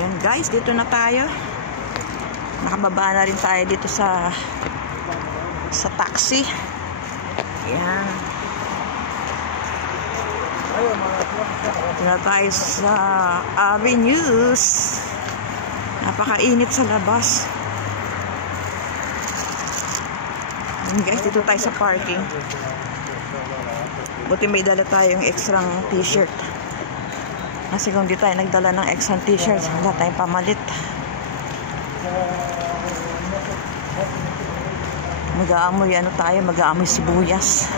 Yan guys, dito na tayo. Nakababa na rin tayo dito sa taxi. Yan. Dito na tayo sa Avenues. Napakainit sa labas. Yan guys, dito tayo sa parking. Buti may dala tayong extra t-shirt. Kasi kung di tayo nagdala ng extra t-shirts, wala tayong pamalit. Mag-aamoy mag-aamoy sibuyas.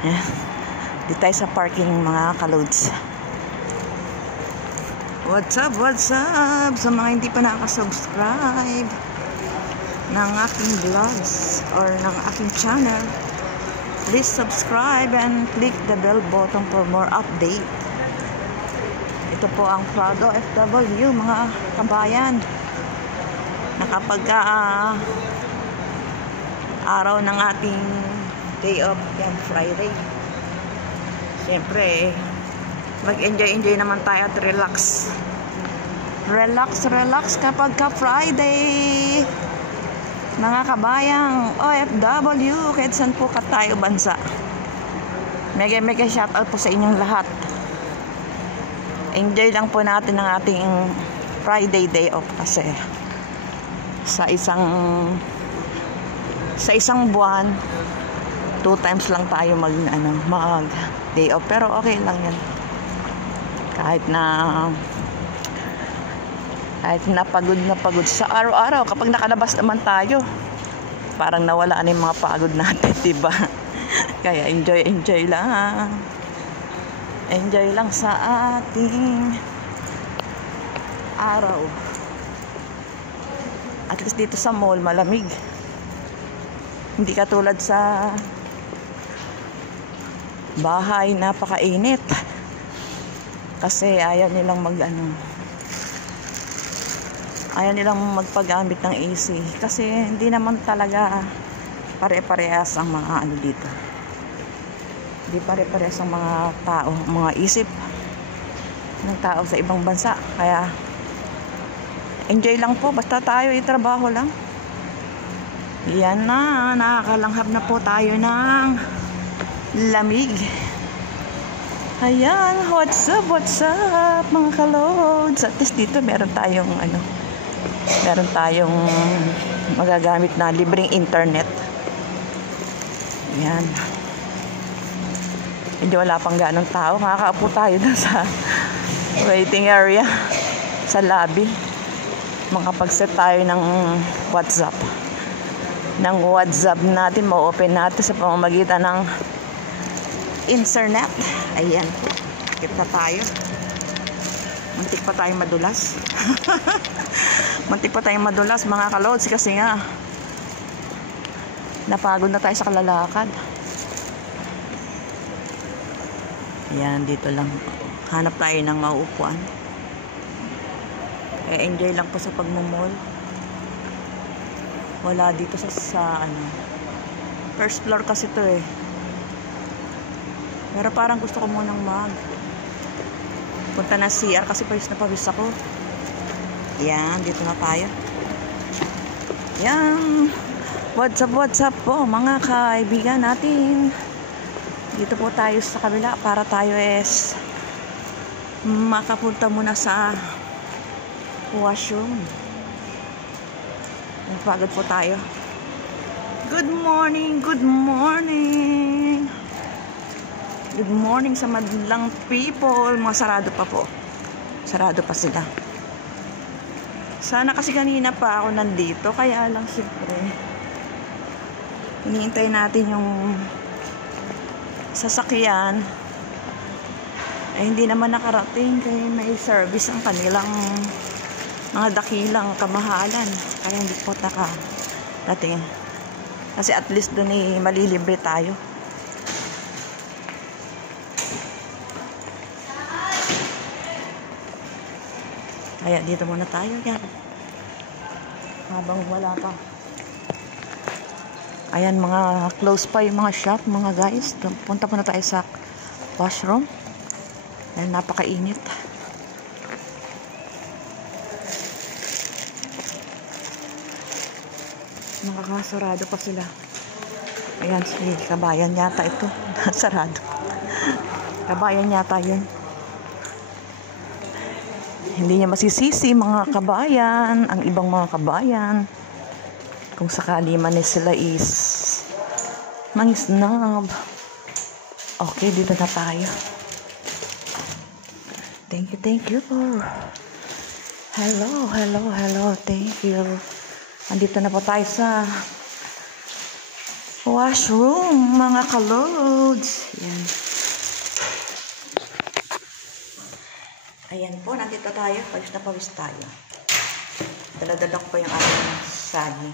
Yeah. Di tayo sa parking mga kaloads. What's up? Sa mga hindi pa nakaka-subscribe ng aking vlogs or ng aking channel, please subscribe and click the bell button for more update. Ito po ang Proud OFW mga kabayan, na kapag araw ng ating day off, yan Friday, siyempre mag-enjoy naman tayo at relax kapag ka Friday mga kabayang OFW, kahit saan po ka tayo bansa. Mega shoutout po sa inyong lahat. Enjoy lang po natin ang ating Friday day off, kasi sa isang buwan 2 times lang tayo mag day off, pero okay lang yan. Kahit na pagod sa araw-araw, kapag nakalabas naman tayo, parang nawala na yung mga pagod natin, diba? Kaya enjoy lang sa ating araw. At least dito sa mall malamig, hindi katulad sa bahay napakainit, kasi ayaw nilang magpagamit ng AC, kasi hindi naman talaga pare-parehas ang mga dito. Hindi pare-parehas ang mga tao, mga isip ng tao sa ibang bansa. Kaya enjoy lang po, basta tayo itrabaho lang. Yan na, nakakalanghap na po tayo ng lamig. Ayan, what's up mga kaloads. At least dito meron tayong magagamit na libreng internet. Yan. Hindi wala pang ganong tao. Makakaupo tayo dun sa waiting area, sa lobby. Makapag-set tayo ng WhatsApp. Natin, ma-open natin sa pamamagitan ng internet. Ayan. Kita tayo. Muntik pa tayong madulas. Mga kaloads, kasi nga napagod na tayo sa kalalakad. Ayan, dito lang hanap tayo ng mauupuan. Enjoy lang po sa pagmumol. Wala dito sa first floor kasi to eh. Pero parang gusto ko munang punta na CR, kasi pawis na pawis ako. Yan, dito na tayo. Yan. What's up po mga kaibigan natin. Dito po tayo sa kabila para tayo makapunta muna sa washroom. Nagpagod po tayo. Good morning sa madlang people. Mga sarado pa po. Sarado pa sila. Sana kasi kanina pa ako nandito, kaya lang siyempre hinihintay natin yung sasakyan. Hindi naman nakarating, kaya may service ang kanilang mga dakilang kamahalan, kaya hindi po nakarating. Kasi at least doon malilibre tayo. Kaya dito muna tayo yan, habang wala pa. Ayan, mga close pa yung mga shop mga guys. Punta muna tayo sa washroom. Dahil napakainit. Nakakasarado pa sila. Ayan, si kabayan yata ito. Sarado. Kabayan yata yun. Hindi niya masisisi mga kabayan, ang ibang mga kabayan. Kung sakali man sila is mangisnab. Okay, dito na tayo. Thank you. Hello. Thank you. Andito na po tayo sa washroom, mga kalods. Ayan. Ayan po, nandito tayo. Pawis na pawis tayo. Daladala ko pa yung ating sagi.